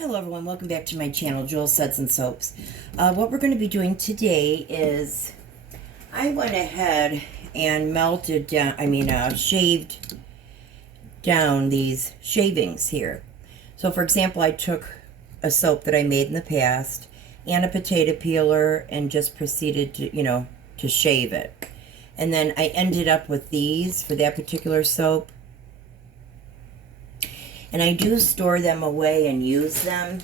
Hello everyone, welcome back to my channel, Jewel Suds and Soaps. What we're going to be doing today is I went ahead and shaved down these shavings here. So for example, I took a soap that I made in the past and a potato peeler and just proceeded to, to shave it. And then I ended up with these for that particular soap. And I do store them away and use them.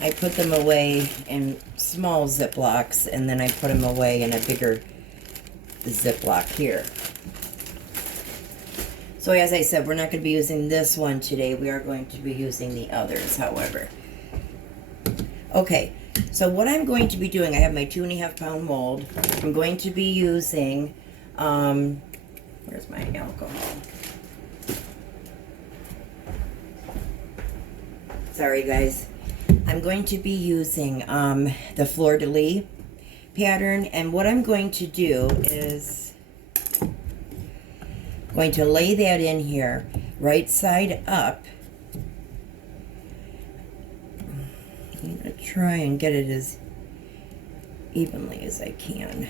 I put them away in small Ziplocs, and then I put them away in a bigger Ziploc here. So as I said, we're not going to be using this one today. We are going to be using the others, however. Okay, so what I'm going to be doing, I have my 2.5 pound mold. I'm going to be using, where's my alcohol? Sorry guys. I'm going to be using the Fleur de Lis pattern, and what I'm going to do is going to lay that in here right side up. I'm going to try and get it as evenly as I can.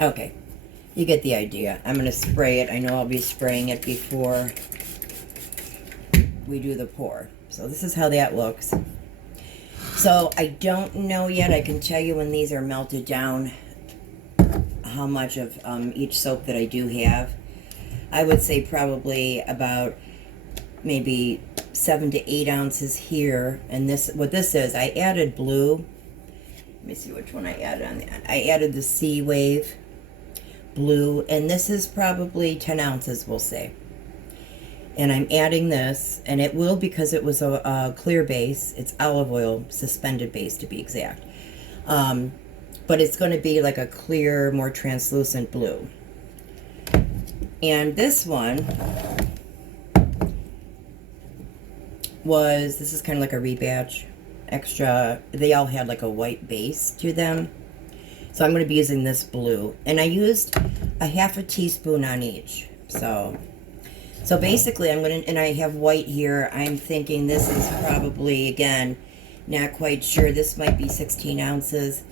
Okay. You get the idea. I'm going to spray it. I know I'll be spraying it before we do the pour. So this is how that looks. So I don't know yet. I can tell you when these are melted down how much of each soap that I do have. I would say probably about maybe 7 to 8 ounces here. And this, what this is, I added blue. Let me see which one I added on that. I added the Sea Wave blue, and this is probably 10 ounces, we'll say. And I'm adding this, and it will, because it was a clear base, it's olive oil suspended base to be exact, but it's going to be like a clear, more translucent blue. And this one this is kind of like a rebatch extra. They all had like a white base to them. So I'm going to be using this blue. And I used a 1/2 teaspoon on each. So basically I'm going to, and I have white here. I'm thinking this is probably, again, not quite sure. This might be 16 ounces.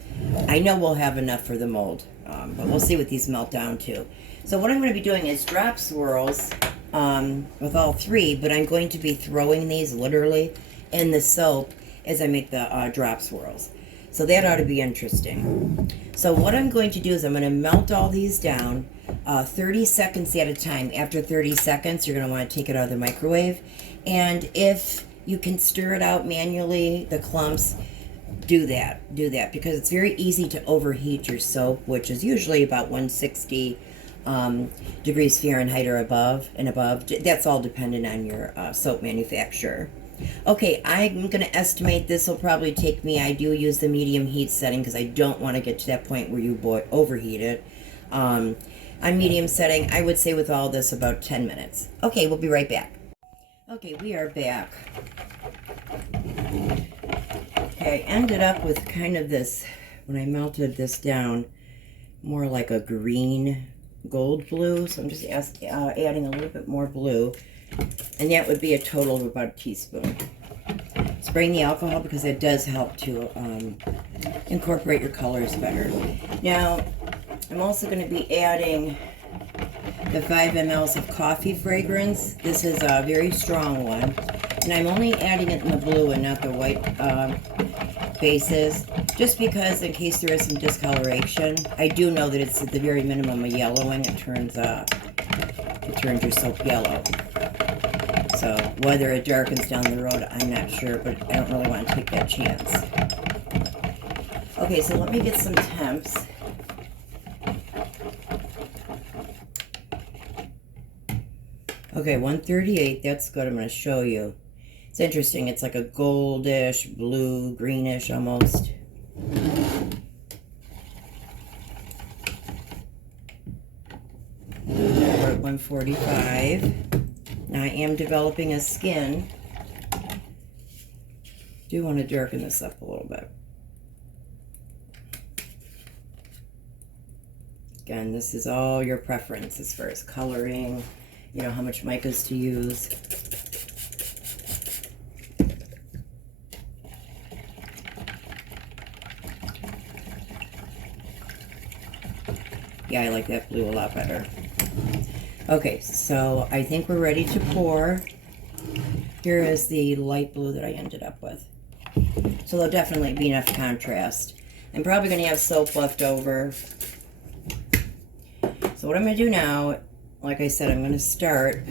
I know we'll have enough for the mold. But we'll see what these melt down to. So what I'm going to be doing is drop swirls with all three. But I'm going to be throwing these literally in the soap as I make the drop swirls. So that ought to be interesting. So what I'm going to do is I'm going to melt all these down 30 seconds at a time. After 30 seconds, you're going to want to take it out of the microwave. And if you can stir it out manually, the clumps, do that. Do that, because it's very easy to overheat your soap, which is usually about 160 degrees Fahrenheit or above. That's all dependent on your soap manufacturer. Okay, I'm going to estimate this will probably take me, I do use the medium heat setting because I don't want to get to that point where you overheat it. On medium setting, I would say with all this about 10 minutes. Okay, we'll be right back. Okay, we are back. Okay, I ended up with kind of this, when I melted this down, more like a green gold blue. So I'm just adding a little bit more blue. And that would be a total of about a teaspoon. Spraying the alcohol because it does help to incorporate your colors better. Now, I'm also going to be adding the 5 mLs of coffee fragrance. This is a very strong one. And I'm only adding it in the blue and not the white bases, just because in case there is some discoloration. I do know that it's at the very minimum a yellowing. It turns your soap yellow. So whether it darkens down the road, I'm not sure, but I don't really want to take that chance. Okay, so let me get some temps. Okay, 138, that's good. I'm going to show you. It's interesting. It's like a goldish, blue, greenish almost. We're at 145. Now I am developing a skin. Do want to darken this up a little bit. Again, this is all your preference as far as coloring, you know, how much micas to use. Yeah, I like that blue a lot better. Okay, so I think we're ready to pour. Here is the light blue that I ended up with. So there'll definitely be enough contrast. I'm probably going to have soap left over. So what I'm going to do now, like I said, I'm going to start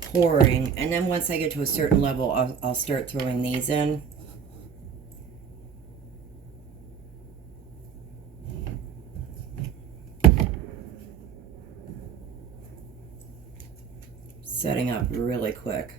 pouring. And then once I get to a certain level, I'll start throwing these in. Setting up really quick.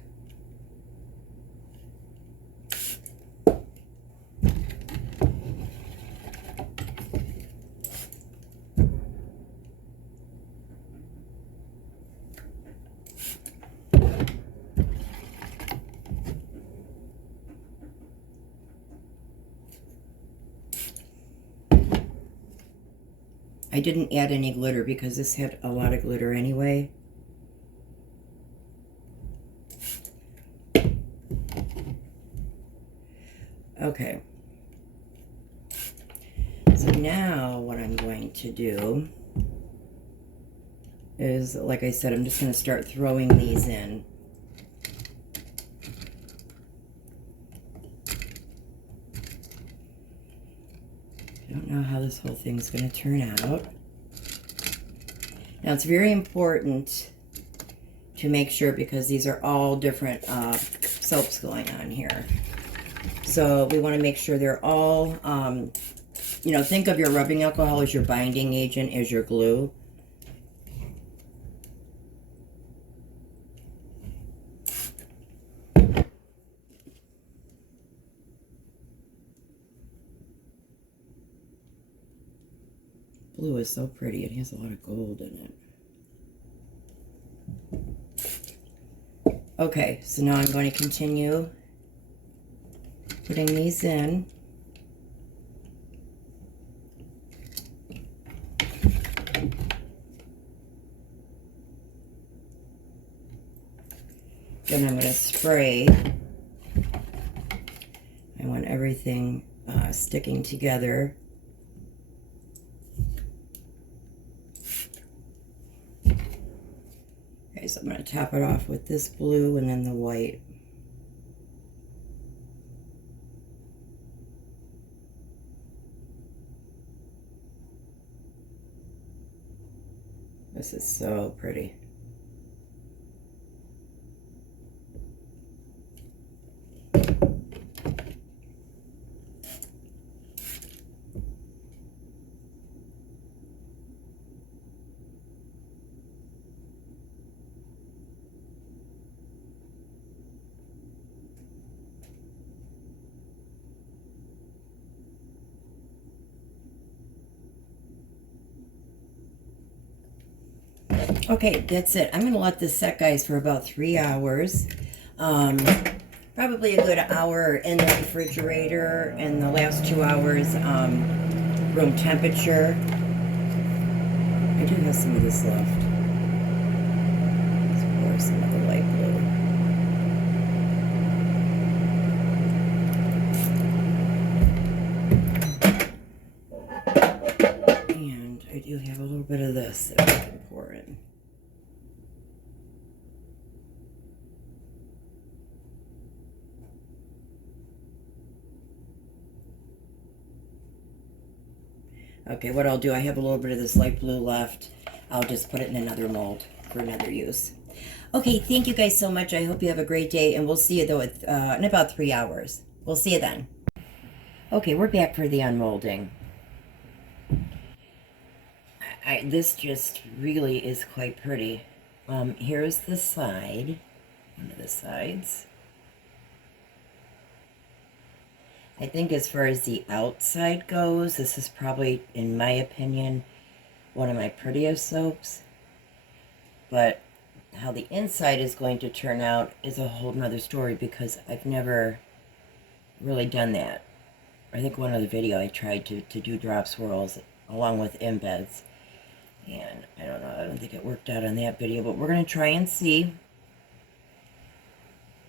I didn't add any glitter because this had a lot of glitter anyway. Okay. So now what I'm going to do is, like I said, I'm just going to start throwing these in. I don't know how this whole thing's going to turn out. Now it's very important to make sure, because these are all different soaps going on here. So we want to make sure they're all, you know, think of your rubbing alcohol as your binding agent, as your glue. Blue is so pretty. It has a lot of gold in it. Okay, so now I'm going to continue putting these in. Then I'm going to spray. I want everything sticking together. Okay, so I'm going to top it off with this blue and then the white. This is so pretty. Okay, that's it. I'm going to let this set, guys, for about 3 hours. Probably a good hour in the refrigerator, and the last 2 hours room temperature. I do have some of this left. Let's pour some of the light blue. And I do have a little bit of this that I can pour in. Okay, what I'll do, I have a little bit of this light blue left. I'll just put it in another mold for another use. Okay, thank you guys so much. I hope you have a great day, and we'll see you, though, in about 3 hours. We'll see you then. Okay, we're back for the unmolding. This just really is quite pretty. Here's the side, one of the sides. I think as far as the outside goes, this is probably, in my opinion, one of my prettiest soaps. But how the inside is going to turn out is a whole nother story, because I've never really done that. I think one other video I tried to do drop swirls, along with embeds. And I don't know, I don't think it worked out on that video, but we're going to try and see.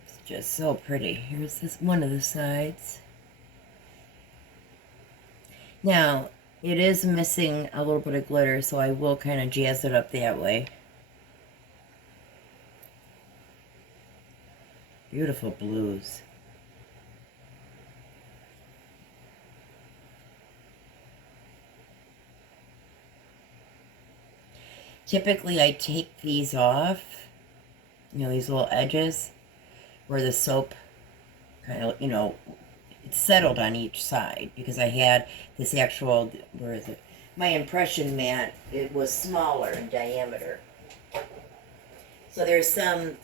It's just so pretty. Here's this one of the sides. Now, it is missing a little bit of glitter, so I will kind of jazz it up that way. Beautiful blues. Typically, I take these off, you know, these little edges where the soap kind of, you know, it's settled on each side, because I had this actual, where is it? My impression mat, it was smaller in diameter. So there's some,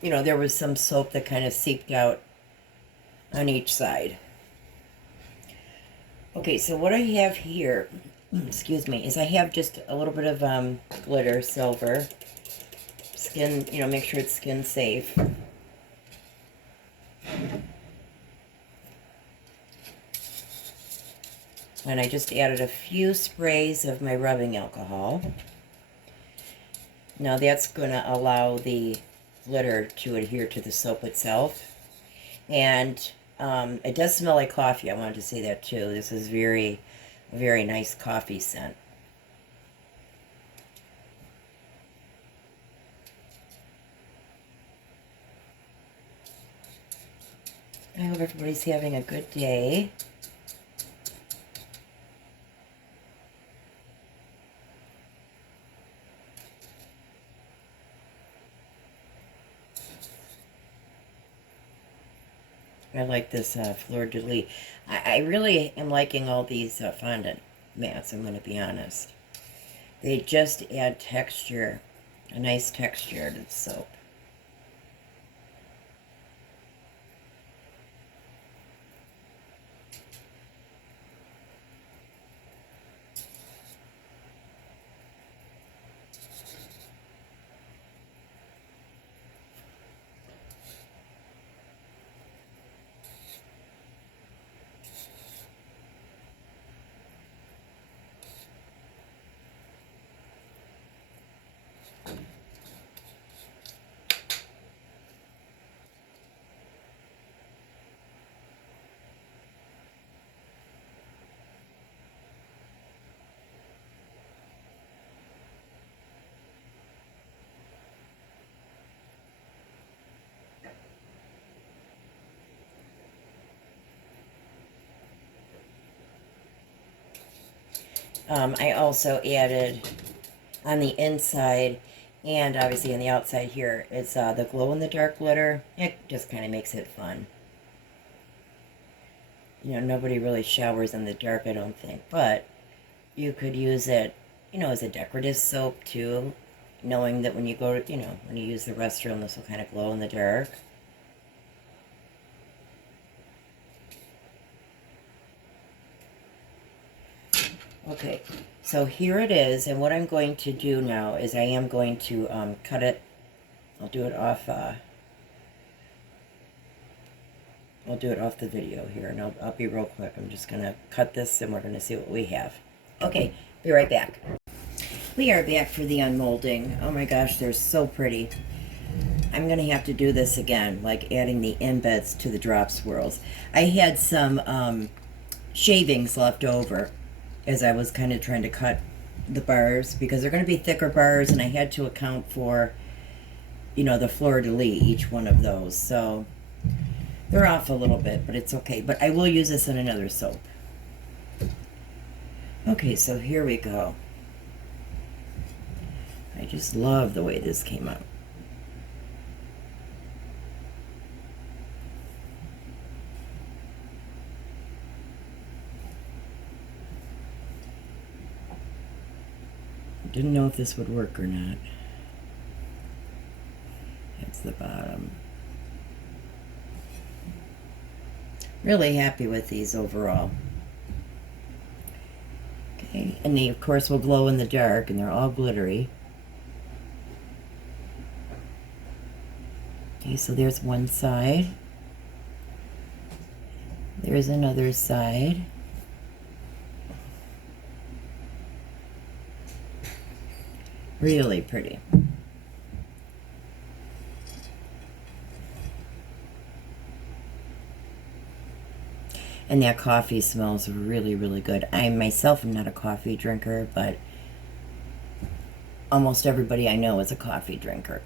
you know, there was some soap that kind of seeped out on each side. Okay, so what I have here, excuse me, is I have just a little bit of glitter, silver, skin, you know, make sure it's skin safe. And I just added a few sprays of my rubbing alcohol. Now that's going to allow the glitter to adhere to the soap itself. And it does smell like coffee. I wanted to say that too. This is very nice coffee scent. I hope everybody's having a good day. I like this Fleur de Lis. I really am liking all these fondant mats, I'm going to be honest. They just add texture, a nice texture to the soap. I also added on the inside and obviously on the outside here, it's the glow-in-the-dark glitter. It just kind of makes it fun. You know, nobody really showers in the dark, I don't think, but you could use it, you know, as a decorative soap too, knowing that when you go to, you know, when you use the restroom, this will kind of glow in the dark. Okay, so here it is, and what I'm going to do now is I am going to cut it. I'll do it off the video here, and I'll be real quick. I'm just going to cut this, and we're going to see what we have. Okay, be right back. We are back for the unmolding. Oh my gosh, they're so pretty. I'm going to have to do this again, like adding the embeds to the drop swirls. I had some shavings left over as I was kind of trying to cut the bars, because they're going to be thicker bars, and I had to account for, you know, the Fleur de Lis, each one of those. So they're off a little bit, but it's okay. But I will use this in another soap. Okay, so here we go. I just love the way this came out. Didn't know if this would work or not. That's the bottom. Really happy with these overall. Okay, and they of course will glow in the dark, and they're all glittery. Okay, so there's one side. There's another side. Really pretty. And that coffee smells really, really good. I myself am not a coffee drinker, but almost everybody I know is a coffee drinker.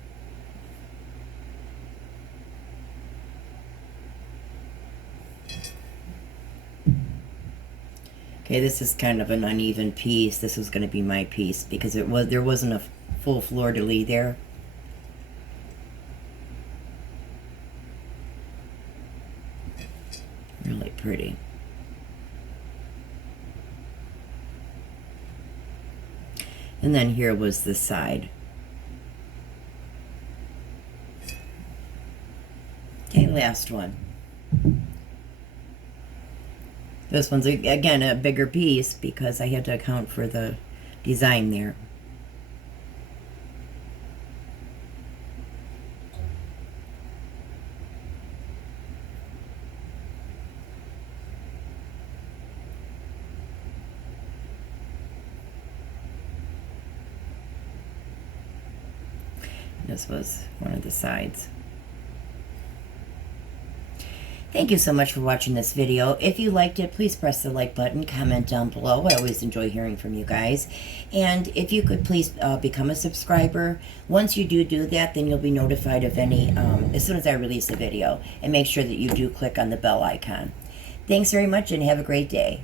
Okay, this is kind of an uneven piece. This was going to be my piece because there wasn't a full fleur-de-lis there. Really pretty. And then here was the side. Okay, last one. This one's, again, a bigger piece because I had to account for the design there. This was one of the sides. Thank you so much for watching this video. If you liked it, please press the like button, comment down below. I always enjoy hearing from you guys. And if you could please become a subscriber. Once you do that, then you'll be notified of any, as soon as I release a video. And make sure that you do click on the bell icon. Thanks very much and have a great day.